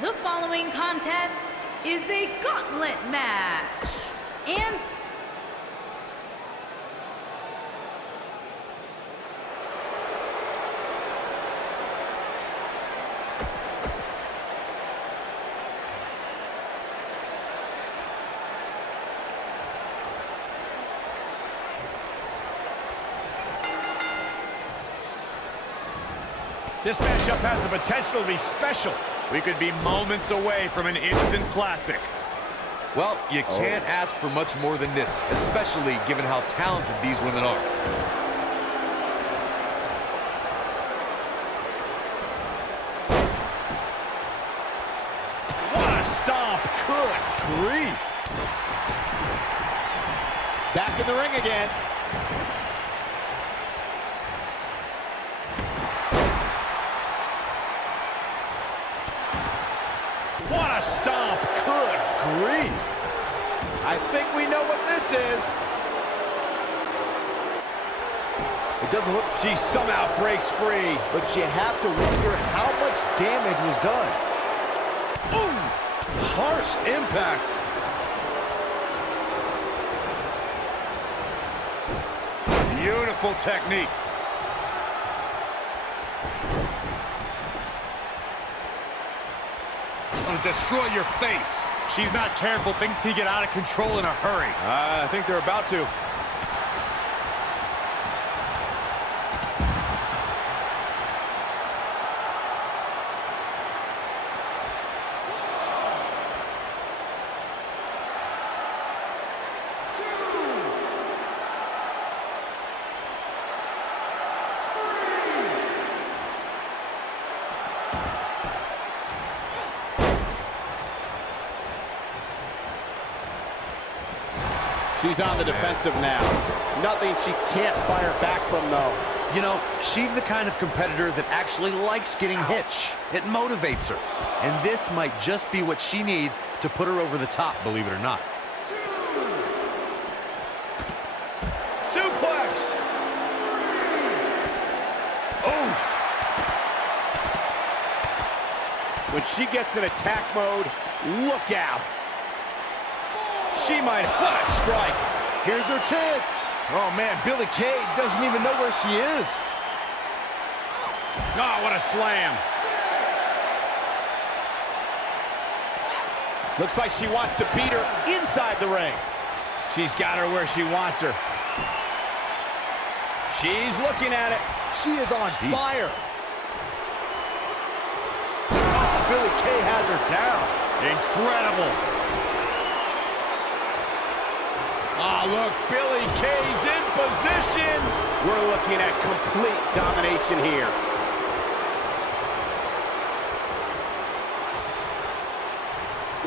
The following contest is a gauntlet match. And this matchup has the potential to be special. We could be moments away from an instant classic. Well, you can't ask for much more than this, especially given how talented these women are. What a stomp! Good grief! Back in the ring again. What a stomp! Good grief! I think we know what this is. It doesn't look... She somehow breaks free. But you have to wonder how much damage was done. Ooh! Harsh impact. Beautiful technique. Gonna destroy your face. She's not careful. Things can get out of control in a hurry. I think they're about to. She's on the defensive now. Nothing she can't fire back from, though. You know, she's the kind of competitor that actually likes getting hit. It motivates her. And this might just be what she needs to put her over the top, believe it or not. Suplex! Oh! When she gets in attack mode, look out. She might... What a strike! Here's her chance. Oh, man, Billie Kay doesn't even know where she is. Oh, what a slam. Looks like she wants to beat her inside the ring. She's got her where she wants her. She's looking at it. She is on fire. Oh, Billie Kay has her down. Incredible. Ah, look, Billie Kay's in position. We're looking at complete domination here.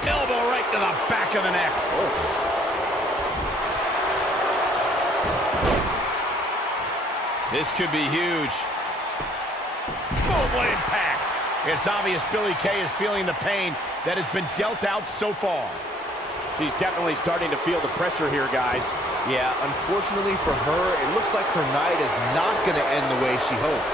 Elbow right to the back of the neck. This could be huge. Boom, what impact. It's obvious Billie Kay is feeling the pain that has been dealt out so far. She's definitely starting to feel the pressure here, guys. Yeah, unfortunately for her, it looks like her night is not going to end the way she hoped.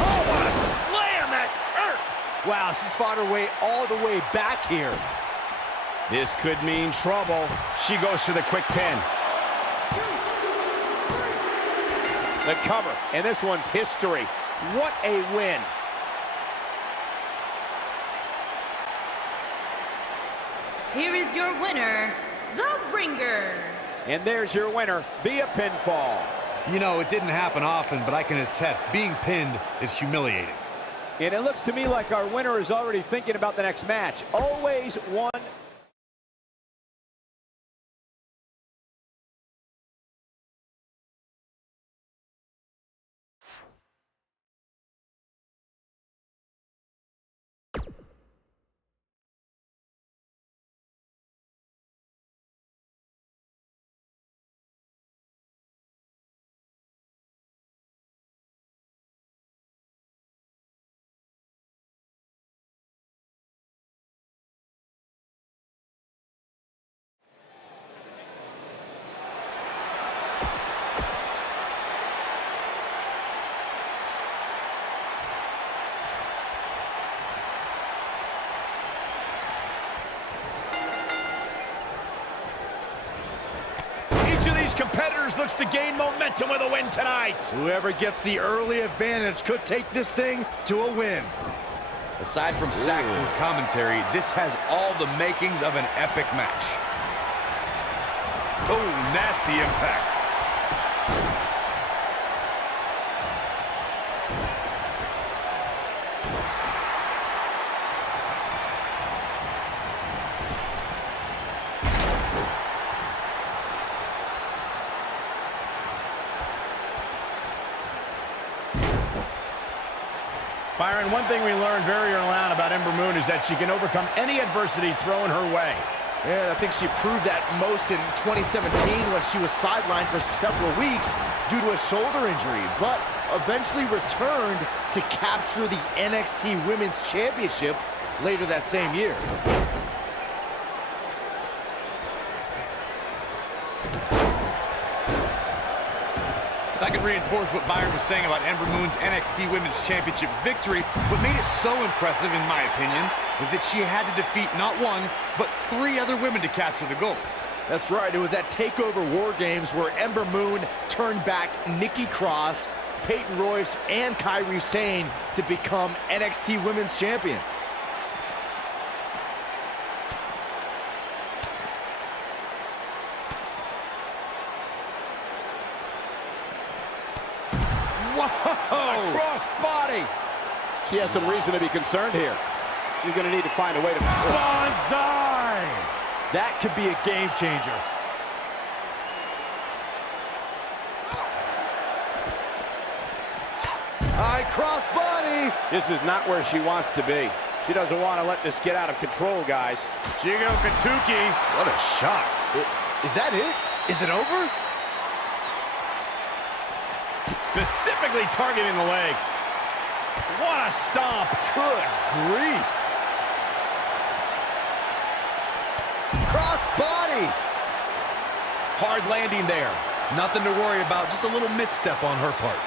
Oh, what a slam! That hurt! Wow, she's fought her way all the way back here. This could mean trouble. She goes for the quick pin. The cover, and this one's history. What a win. here is your winner, the Ringer. And there's your winner via pinfall. You know, it didn't happen often, but I can attest, being pinned is humiliating. And it looks to me like our winner is already thinking about the next match. Always one Which of these competitors looks to gain momentum with a win tonight? Whoever gets the early advantage could take this thing to a win. Aside from Saxton's commentary, this has all the makings of an epic match. Oh, nasty impact. Byron, one thing we learned very early on about Ember Moon is that she can overcome any adversity thrown her way. And I think she proved that most in 2017 when she was sidelined for several weeks due to a shoulder injury, but eventually returned to capture the NXT Women's Championship later that same year. If I could reinforce what Byron was saying about Ember Moon's NXT Women's Championship victory, what made it so impressive, in my opinion, was that she had to defeat not one, but 3 other women to capture the gold. That's right, it was at TakeOver War Games where Ember Moon turned back Nikki Cross, Peyton Royce, and Kairi Sane to become NXT Women's Champion. Whoa! Cross body! She has some reason to be concerned here. She's going to need to find a way to... Banzai! That could be a game changer. High cross body! This is not where she wants to be. She doesn't want to let this get out of control, guys. Jigo Katuki. What a shot. Is that it? Is it over? Specifically targeting the leg. What a stomp. Good grief. Cross body. Hard landing there. Nothing to worry about, just a little misstep on her part.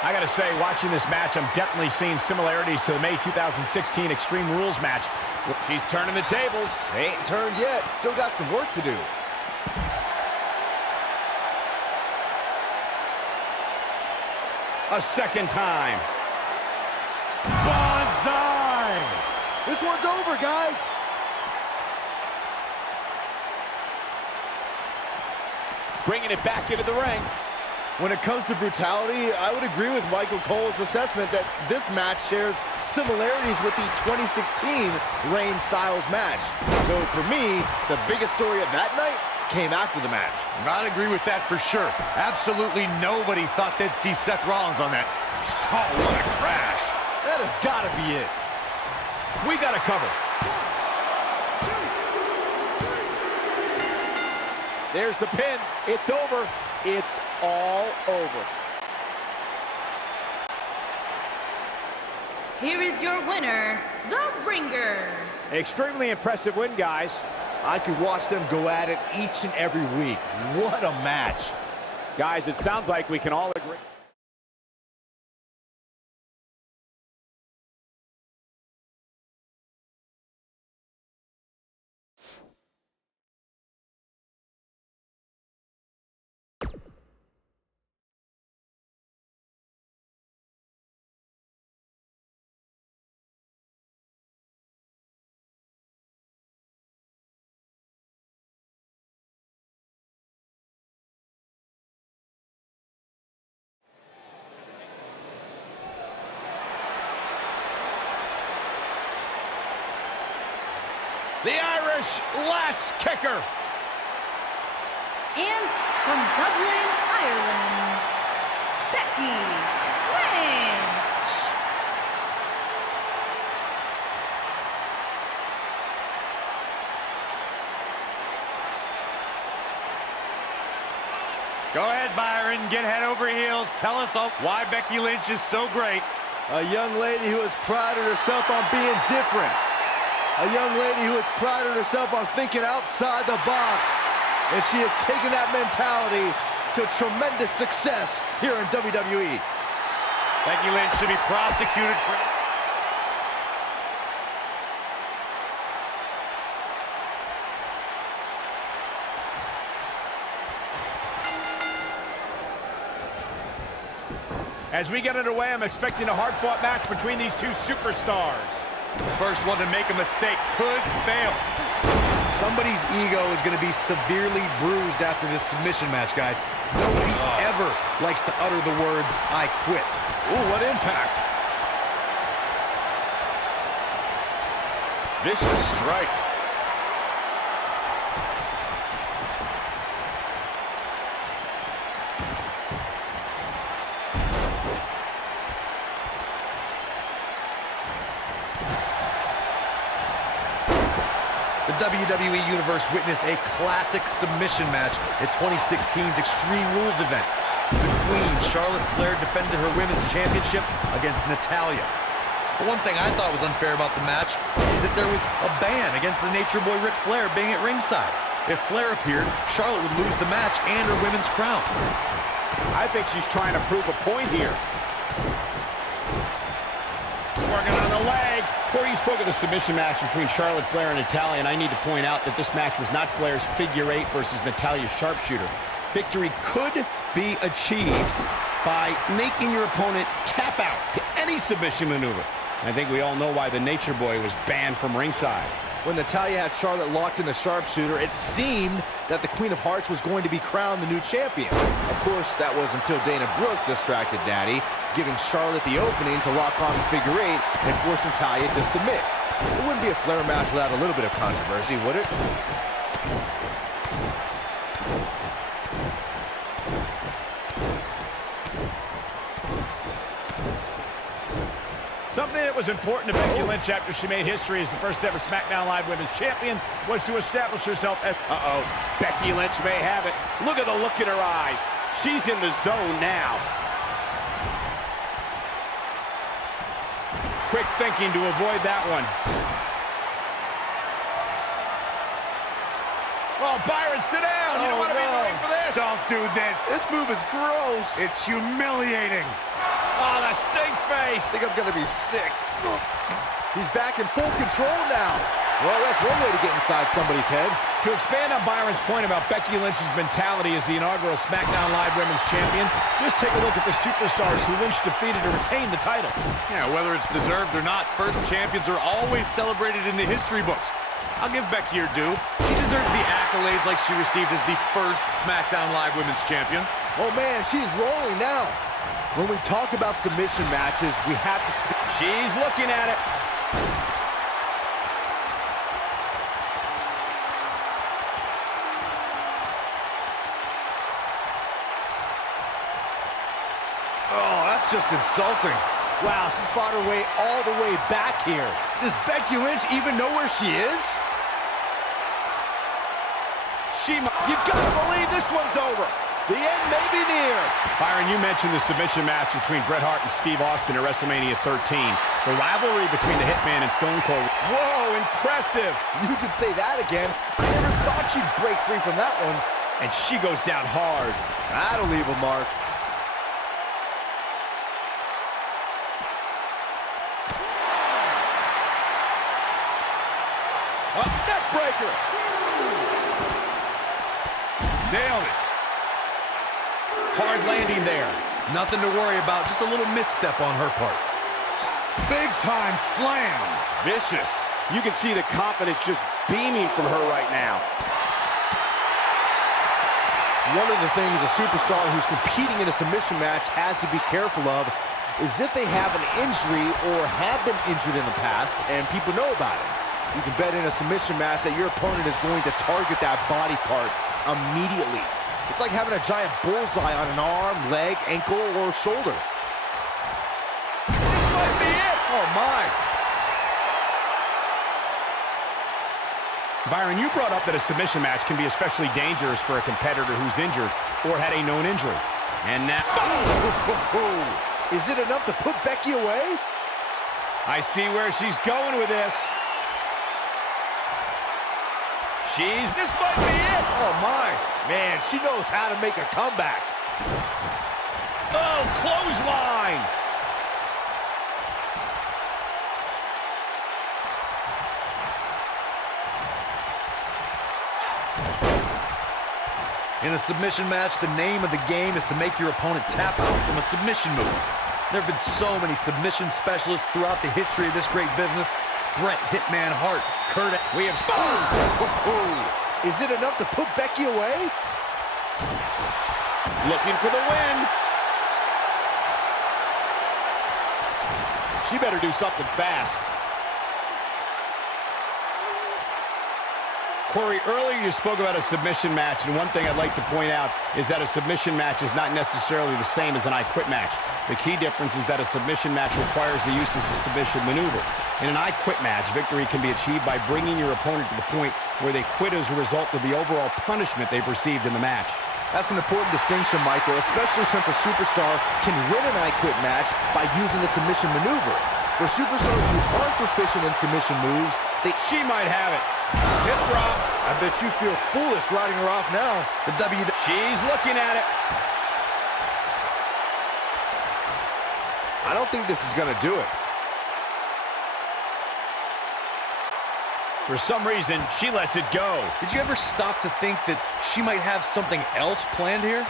I gotta say, watching this match, I'm definitely seeing similarities to the May 2016 Extreme Rules match. She's turning the tables. They ain't turned yet. Still got some work to do. A second time. Banzai! This one's over, guys. Bringing it back into the ring. When it comes to brutality, I would agree with Michael Cole's assessment that this match shares similarities with the 2016 Reigns Styles match. Though for me, the biggest story of that night came after the match. I'd agree with that for sure. Absolutely nobody thought they'd see Seth Rollins on that. Oh, what a crash. That has got to be it. We got to cover. There's the pin. It's over. It's all over. Here is your winner, The Ringer. Extremely impressive win, guys. I could watch them go at it each and every week. What a match. Guys, it sounds like we can all agree. The Irish last kicker. And from Dublin, Ireland, Becky Lynch. Go ahead, Byron. Get head over heels. Tell us why Becky Lynch is so great. A young lady who has prided herself on being different. A young lady who has prided herself on thinking outside the box. And she has taken that mentality to tremendous success here in WWE. Becky Lynch should be prosecuted for... As we get underway, I'm expecting a hard-fought match between these two superstars. The first one to make a mistake could fail. Somebody's ego is going to be severely bruised after this submission match, guys. Nobody ever likes to utter the words, "I quit." Ooh, what impact. Vicious strike. The WWE Universe witnessed a classic submission match at 2016's Extreme Rules event. The Queen, Charlotte Flair, defended her Women's Championship against Natalya. The one thing I thought was unfair about the match is that there was a ban against the Nature Boy Ric Flair being at ringside. If Flair appeared, Charlotte would lose the match and her women's crown. I think she's trying to prove a point here. Working on the leg. Corey, you spoke of the submission match between Charlotte Flair and Natalya, and I need to point out that this match was not Flair's figure eight versus Natalya's sharpshooter. Victory could be achieved by making your opponent tap out to any submission maneuver. I think we all know why the Nature Boy was banned from ringside. When Natalya had Charlotte locked in the sharpshooter, it seemed that the Queen of Hearts was going to be crowned the new champion. Of course, that was until Dana Brooke distracted Natty, giving Charlotte the opening to lock on the figure eight and force Natalya to submit. It wouldn't be a Flair match without a little bit of controversy, would it? Something that was important to Becky Lynch after she made history as the first ever SmackDown Live Women's Champion was to establish herself as... Becky Lynch may have it. Look at the look in her eyes. She's in the zone now. Quick thinking to avoid that one. Oh, Byron, sit down. You don't want to be in the ring for this. Don't do this. This move is gross. It's humiliating. Oh, the stink face. I think I'm going to be sick. He's back in full control now. Well, that's one way to get inside somebody's head. To expand on Byron's point about Becky Lynch's mentality as the inaugural SmackDown Live Women's Champion, just take a look at the superstars who Lynch defeated to retain the title. Yeah, whether it's deserved or not, first champions are always celebrated in the history books. I'll give Becky her due. She deserves the accolades like she received as the first SmackDown Live Women's Champion. Oh, man, she's rolling now. When we talk about submission matches, we have to speak. She's looking at it. Oh, that's just insulting. Wow, she's fought her way all the way back here. Does Becky Lynch even know where she is? You gotta believe this one's over. The end may be near. Byron, you mentioned the submission match between Bret Hart and Steve Austin at WrestleMania 13. The rivalry between the Hitman and Stone Cold. Whoa, impressive. You could say that again. I never thought she'd break free from that one. And she goes down hard. That'll leave a mark. Neck breaker. Nailed it. Hard landing there. Nothing to worry about, just a little misstep on her part. Big time slam. Vicious. You can see the confidence just beaming from her right now. One of the things a superstar who's competing in a submission match has to be careful of is if they have an injury or have been injured in the past and people know about it. You can bet in a submission match that your opponent is going to target that body part immediately. It's like having a giant bullseye on an arm, leg, ankle, or shoulder. This might be it. Oh, my. Byron, you brought up that a submission match can be especially dangerous for a competitor who's injured or had a known injury. And now... Is it enough to put Becky away? I see where she's going with this. This might be it. Oh, my. Man, she knows how to make a comeback. Oh, clothesline. In a submission match, the name of the game is to make your opponent tap out from a submission move. There have been so many submission specialists throughout the history of this great business. Bret Hitman Hart, Kurt... We have... Is it enough to put Becky away? Looking for the win. She better do something fast. Corey, earlier you spoke about a submission match, and one thing I'd like to point out is that a submission match is not necessarily the same as an I Quit match. The key difference is that a submission match requires the use of a submission maneuver. In an I Quit match, victory can be achieved by bringing your opponent to the point where they quit as a result of the overall punishment they've received in the match. That's an important distinction, Michael, especially since a superstar can win an I Quit match by using the submission maneuver. For superstars who aren't proficient in submission moves, She might have it. hip drop. I bet you feel foolish riding her off now. She's looking at it. I don't think this is going to do it. For some reason, she lets it go. Did you ever stop to think that she might have something else planned here?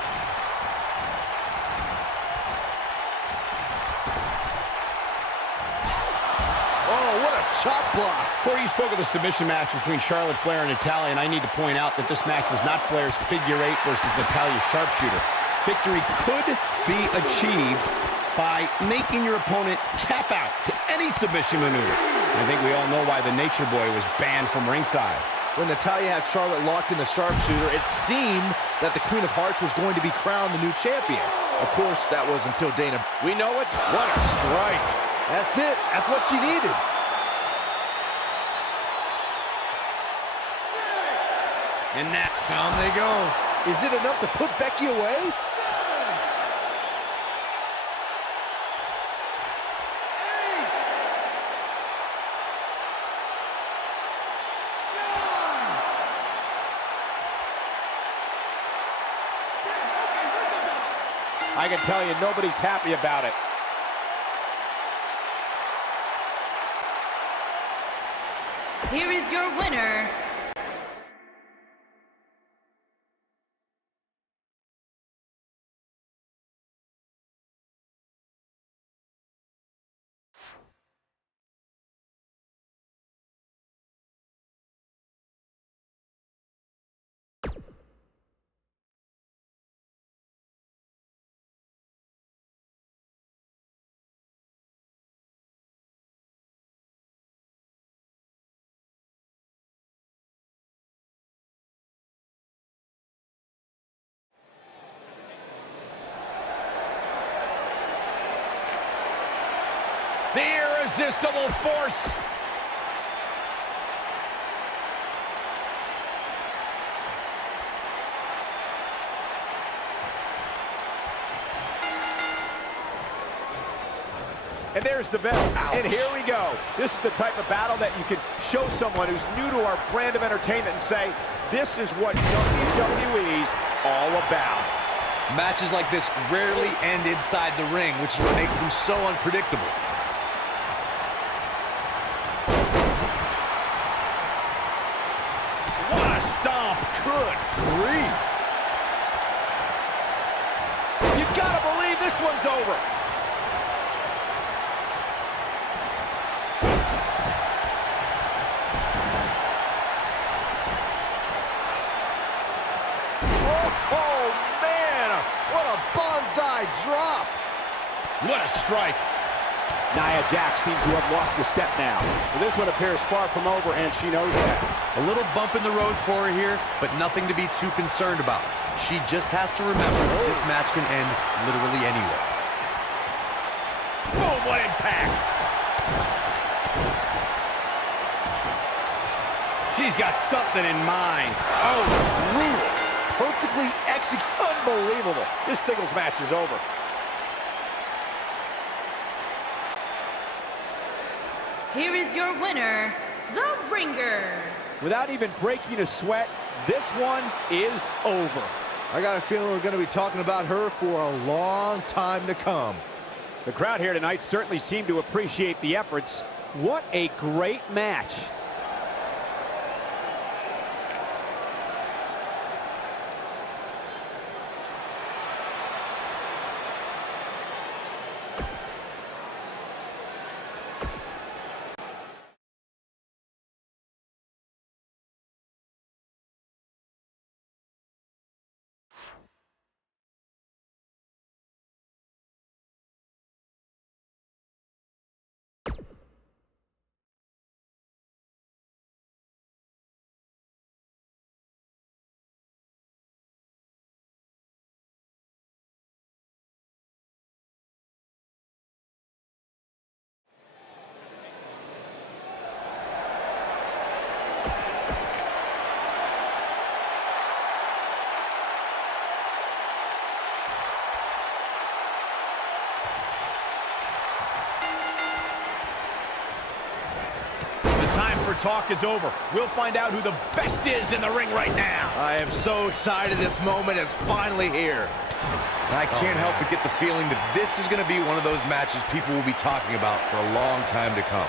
Oh, what a chop block. Corey, you spoke of the submission match between Charlotte Flair and Natalya, and I need to point out that this match was not Flair's figure eight versus Natalya's sharpshooter. Victory could be achieved by making your opponent tap out to any submission maneuver. I think we all know why the Nature Boy was banned from ringside. When Natalya had Charlotte locked in the sharpshooter, it seemed that the Queen of Hearts was going to be crowned the new champion. Of course, that was until Dana. We know it. What a strike. That's it. That's what she needed. And that Down they go. Is it enough to put Becky away? I can tell you, nobody's happy about it. Here is your winner, the irresistible force. And there's the bell. Ouch. And here we go. This is the type of battle that you can show someone who's new to our brand of entertainment and say, this is what WWE's all about. Matches like this rarely end inside the ring, which is what makes them so unpredictable. What a stomp. Good grief. You gotta believe this one's over. Oh, man. What a bonsai drop. What a strike. Nia Jax seems to have lost a step now. But this one appears far from over, and she knows that. A little bump in the road for her here, but nothing to be too concerned about. She just has to remember that this match can end literally anywhere. Boom, what impact. She's got something in mind. Oh, brutal. Perfectly executed. Unbelievable. This singles match is over. here is your winner, the Ringer. Without even breaking a sweat, this one is over. I got a feeling we're going to be talking about her for a long time to come. The crowd here tonight certainly seemed to appreciate the efforts. What a great match. Time for talk is over. We'll find out who the best is in the ring right now. I am so excited this moment is finally here. I can't help but get the feeling that this is going to be one of those matches people will be talking about for a long time to come.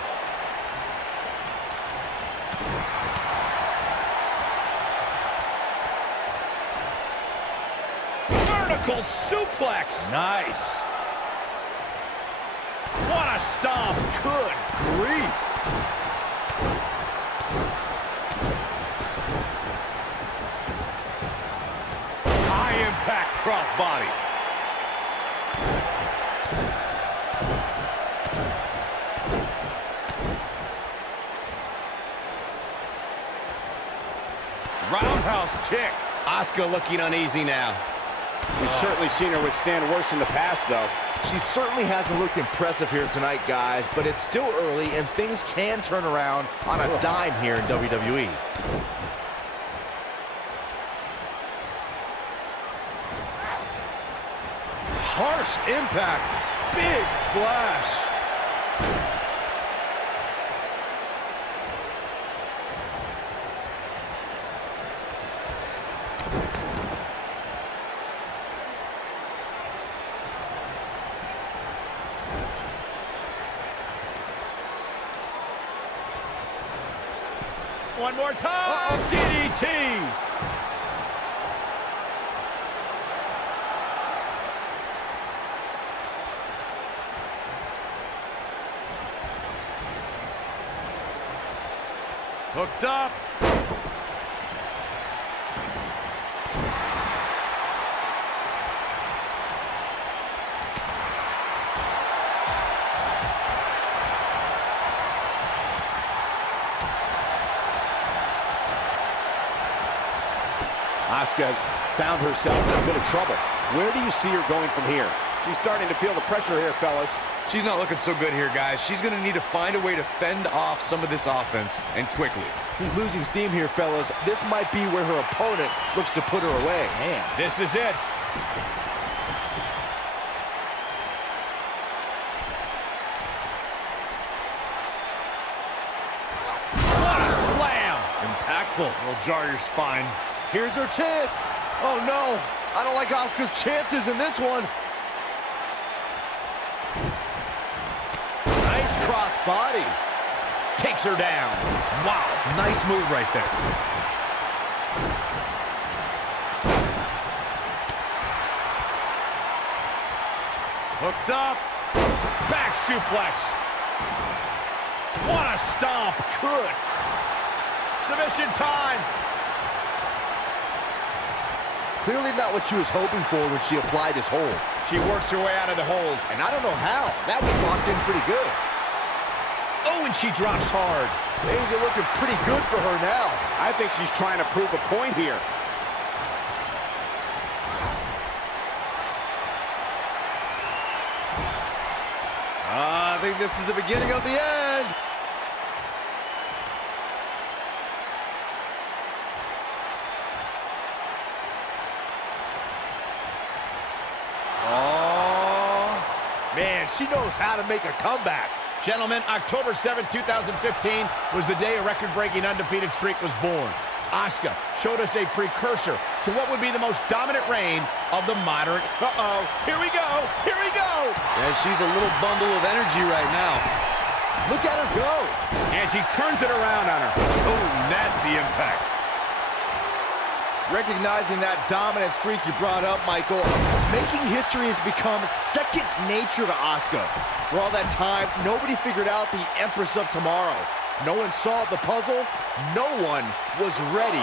Vertical suplex. Nice. What a stomp. Good grief. High impact crossbody. Roundhouse kick. Asuka looking uneasy now. We've certainly seen her withstand worse in the past, though. She certainly hasn't looked impressive here tonight, guys, but it's still early and things can turn around on a dime here in WWE. Harsh impact. Big splash. One more time. DDT. Hooked up. Asuka's found herself in a bit of trouble. Where do you see her going from here? She's starting to feel the pressure here, fellas. She's not looking so good here, guys. She's going to need to find a way to fend off some of this offense, and quickly. She's losing steam here, fellas. This might be where her opponent looks to put her away. Man, this is it. What a slam! Impactful. Will jar your spine. Here's her chance. Oh, no. I don't like Asuka's chances in this one. Nice cross body. Takes her down. Wow, nice move right there. Hooked up. Back suplex. What a stomp. Good. Submission time. Clearly not what she was hoping for when she applied this hold. She works her way out of the hold. And I don't know how. That was locked in pretty good. Oh, and she drops hard. Things are looking pretty good for her now. I think she's trying to prove a point here. I think this is the beginning of the end. Oh, man, she knows how to make a comeback. Gentlemen, October 7, 2015 was the day a record-breaking undefeated streak was born. Asuka showed us a precursor to what would be the most dominant reign of the modern... Uh-oh, here we go, here we go! Yeah, she's a little bundle of energy right now. Look at her go. And she turns it around on her. Oh, nasty impact. Recognizing that dominant streak you brought up, Michael, making history has become second nature to Asuka. For all that time, nobody figured out the Empress of Tomorrow. No one solved the puzzle. No one was ready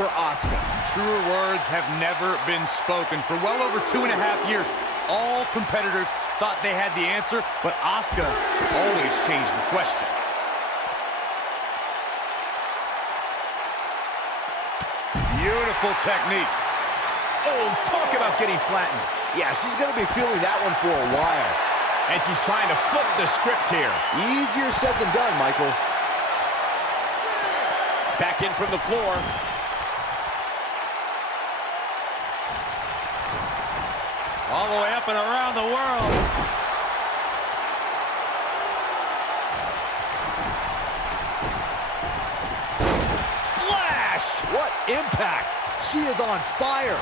for Asuka. Truer words have never been spoken. For well over 2.5 years, all competitors thought they had the answer, but Asuka always changed the question. Beautiful technique. Oh, talk about getting flattened. Yeah, she's going to be feeling that one for a while. And she's trying to flip the script here. Easier said than done, Michael. Back in from the floor. All the way up and around the world. Splash! What impact! She is on fire.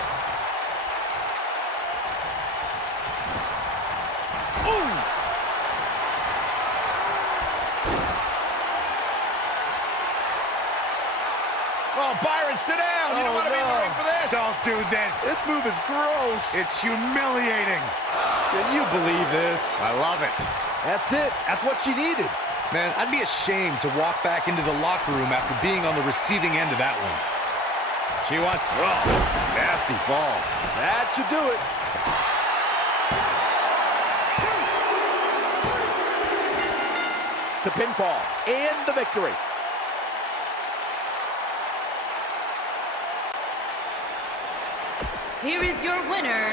Ooh! Oh, Byron, sit down. You don't want to be in the ring for this. Don't do this. This move is gross. It's humiliating. Can you believe this? I love it. That's it. That's what she needed. Man, I'd be ashamed to walk back into the locker room after being on the receiving end of that one. She wants... Oh, nasty fall. That should do it. The pinfall and the victory. Here is your winner,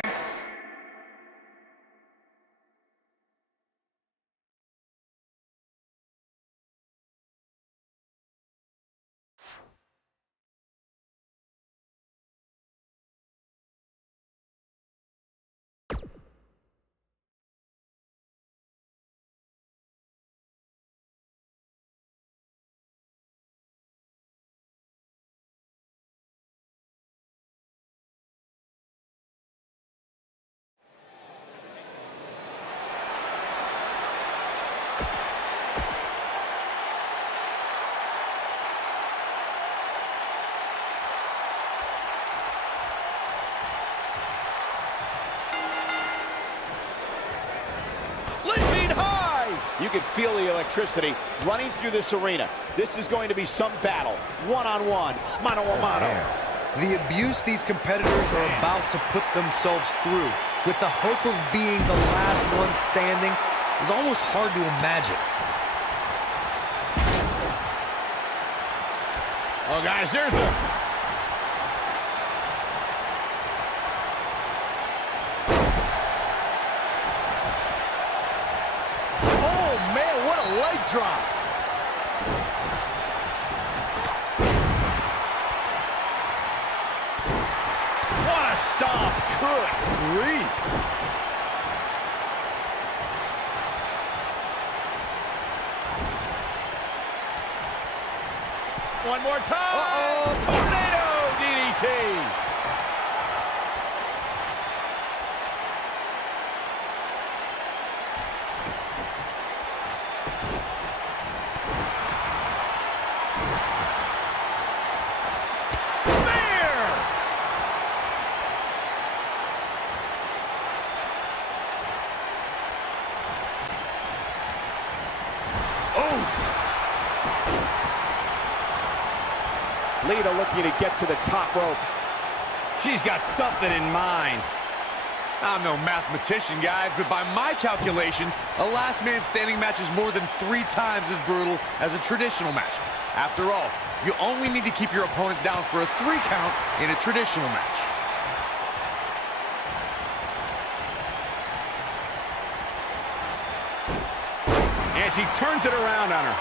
You can feel the electricity running through this arena. This is going to be some battle. One-on-one, mano-a-mano. The abuse these competitors are about to put themselves through with the hope of being the last one standing is almost hard to imagine. Oh, guys, there's the... Leg drop. What a stomp. Good grief. One more time. Uh-oh. Tornado DDT. Lita looking to get to the top rope. She's got something in mind. I'm no mathematician, guys, but by my calculations, a last man standing match is more than 3 times as brutal as a traditional match. After all, you only need to keep your opponent down for a 3 count in a traditional match. And she turns it around on her.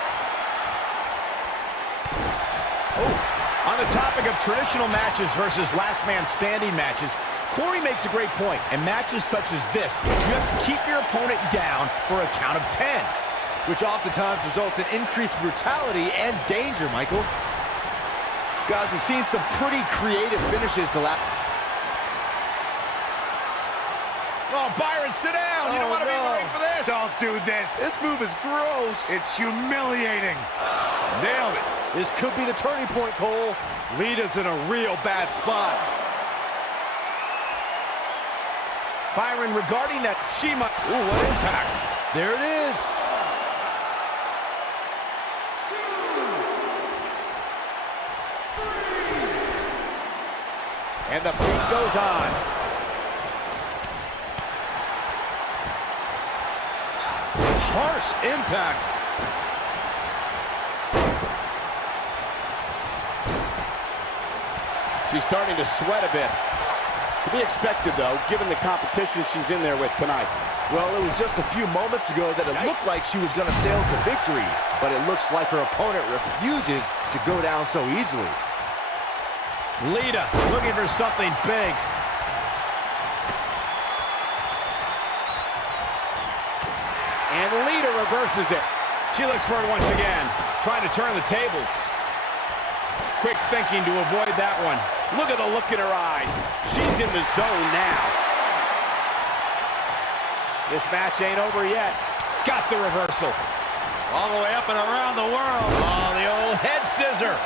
Oh. On the topic of traditional matches versus last man standing matches, Corey makes a great point. In matches such as this, you have to keep your opponent down for a count of 10. which oftentimes results in increased brutality and danger, Michael. Guys, we've seen some pretty creative finishes to last. Oh, Byron, sit down. You don't want to be in the ring for this. Don't do this. This move is gross. It's humiliating. Nailed it. This could be the turning point, Cole. Lita's in a real bad spot. Byron, regarding that, she might... Ooh, what impact. There it is. And the beat goes on. Harsh impact. She's starting to sweat a bit. To be expected, though, given the competition she's in there with tonight. Well, it was just a few moments ago that it looked like she was going to sail to victory, but it looks like her opponent refuses to go down so easily. Lita looking for something big. And Lita reverses it. She looks for it once again, trying to turn the tables. Quick thinking to avoid that one. Look at the look in her eyes. She's in the zone now. This match ain't over yet. Got the reversal. All the way up and around the world. Oh, the old head scissor.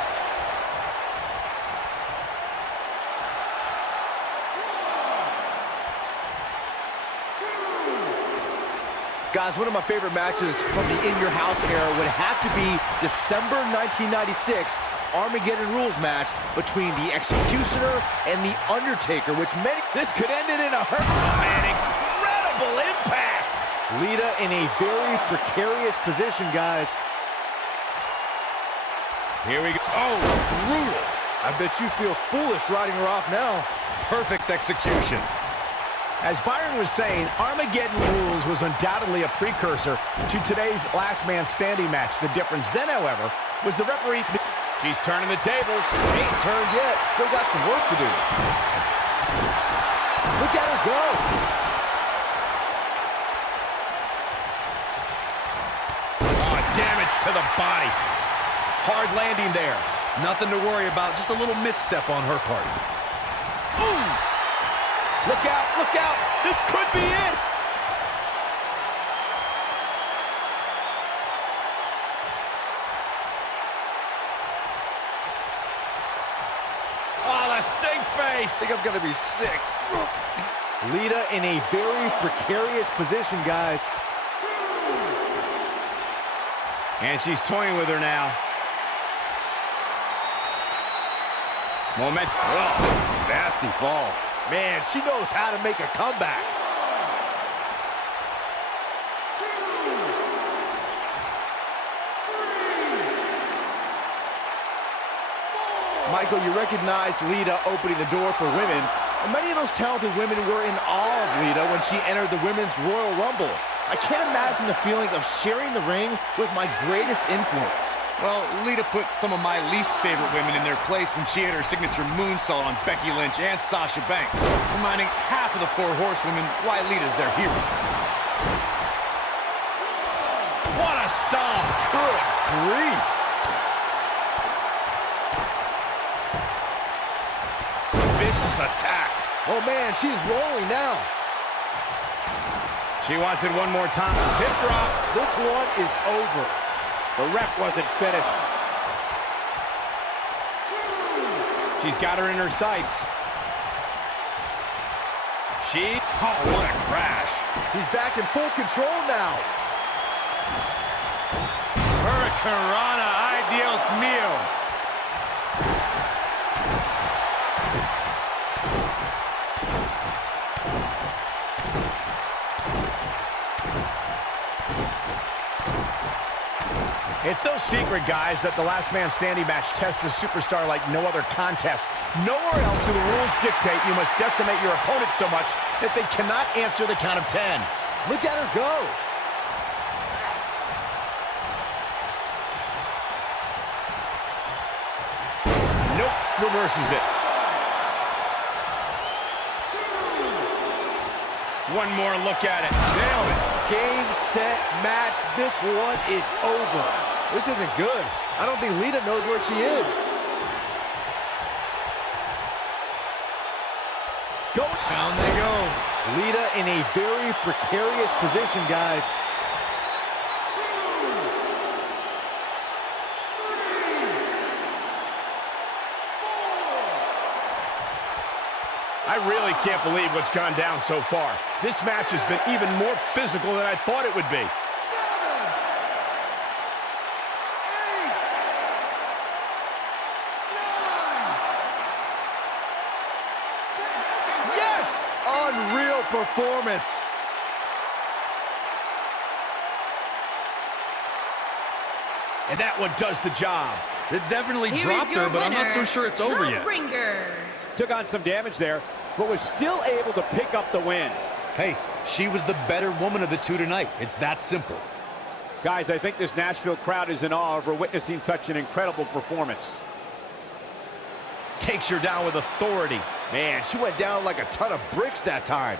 Guys, one of my favorite matches from the In Your House era would have to be December 1996 Armageddon Rules match between the Executioner and the Undertaker, which many... This could end it in a hurt. Oh, man, incredible impact. Lita in a very precarious position, guys. Here we go. Oh, brutal. I bet you feel foolish riding her off now. Perfect execution. As Byron was saying, Armageddon Rules was undoubtedly a precursor to today's Last Man Standing match. The difference then, however, was the referee... She's turning the tables. Ain't turned yet. Still got some work to do. Look at her go. Oh, damage to the body. Hard landing there. Nothing to worry about. Just a little misstep on her part. Ooh. Look out, look out. This could be it. Oh, the stink face. I think I'm going to be sick. Lita in a very precarious position, guys. And she's toying with her now. Momentum. Oh, nasty fall. Man, she knows how to make a comeback. Michael, you recognize Lita opening the door for women. And many of those talented women were in awe of Lita when she entered the Women's Royal Rumble. I can't imagine the feeling of sharing the ring with my greatest influence. Well, Lita put some of my least favorite women in their place when she hit her signature moonsault on Becky Lynch and Sasha Banks, reminding half of the 4 horsewomen why Lita's their hero. What a stomp. Good grief. Vicious attack. Oh, man, she's rolling now. She wants it one more time. Hip drop. This one is over. The ref wasn't finished. She's got her in her sights. Oh, what a crash. He's back in full control now. Hurricanrana, ay Dios mío. It's no secret, guys, that the Last Man Standing match tests a superstar like no other contest. Nowhere else do the rules dictate you must decimate your opponent so much that they cannot answer the count of 10. Look at her go. Nope, reverses it. One more look at it. Nailed it. Game, set, match. This one is over. This isn't good. I don't think Lita knows where she is. Down they go. Lita in a very precarious position, guys. I really can't believe what's gone down so far. This match has been even more physical than I thought it would be. 7, 8, 9, 10. Yes! Unreal performance. And that one does the job. It definitely Here dropped is your her, but I'm not so winner, sure it's over the yet. Ringer. Took on some damage there, but was still able to pick up the win. Hey, she was the better woman of the two tonight. It's that simple. Guys, I think this Nashville crowd is in awe over witnessing such an incredible performance. Takes her down with authority. Man, she went down like a ton of bricks that time.